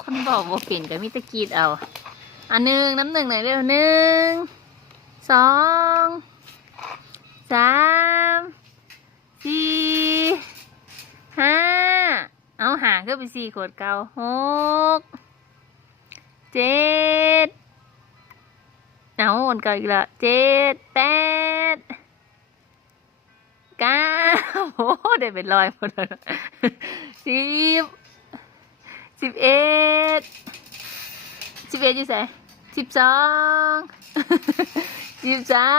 คนบอกว่าเปลี่ยนกับมิตรกีดเอา อันหนึ่งน้ำหนึ่งไหนอยเร็วหนึ่งสองสามสี่ห้าเอาหางก็ไปสี่ขวดเก่าหกเจ็ดเอาวนเก่าอีกละเจ็ดแปดเก้าโอ้ได้เป็นร้อยหมดเลยสิบ สิบเอ็ดสิบเอ็ดยู่ไหนสิบสองสิบสา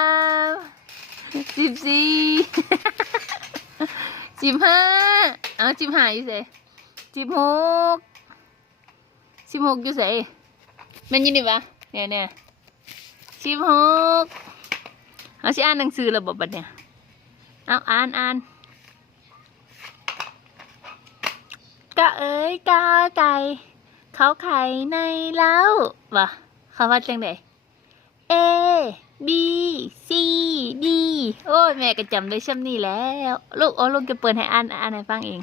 มสิบสี่สิบห้าเอาสิบห้ายู่ไหนสิบหกสิบหกยู่ไหนมันยินดีปะเนี่ยเนี่ยสิบหกเอาสิอ่านหนังสือระบบบัดเนี่ย เอาอ่านอ่าน กะเอ้ยกาไก่ เขาไข่ในเล้าวะเขาว่าจังได A B C D โอ้ยแม่ก็จำได้ช่ำนี่แล้ว ลูกโอ้ลูกจะเปิดให้อ่านอ่านให้ฟังเอง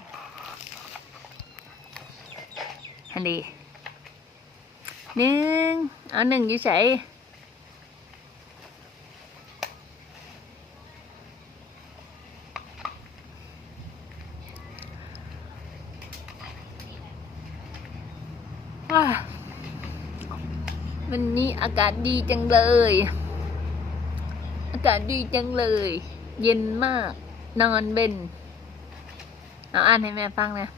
อันดีหนึ่งเอาหนึ่งอยู่ใส่ วันนี้อากาศดีจังเลย อากาศดีจังเลย เย็นมาก นอนเบนเอาอ่านให้แม่ฟังนะ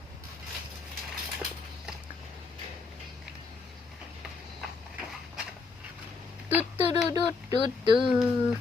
ตุ๊ดตุ๊ดตุ๊ดตุ๊ดตุ๊ด